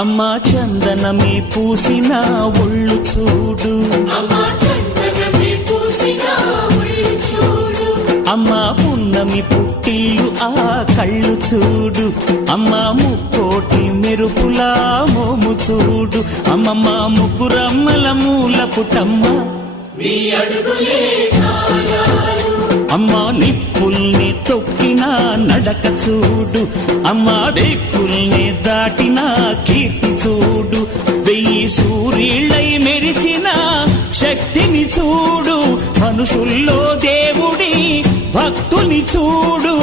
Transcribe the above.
అమ్మా చందనమే పూసిన ఒళ్ళు చూడు, అమ్మా పున్నమి పుట్టిల్లు ఆ కళ్ళు చూడు, అమ్మా ముక్కోటి మెరుపులా మోము చూడు, అమ్మమ్మ ముగ్గురమ్మల మూల పుటమ్మ అమ్మా నిప్పుల్ని తొక్కిన నడక చూడు, అమ్మా దిక్కుల్ని దాటిన కీర్తి చూడు, 1000 సూర్యుళ్ళై మెరిసిన శక్తిని చూడు, మనుషుల్లో దేవుడి భక్తుని చూడు.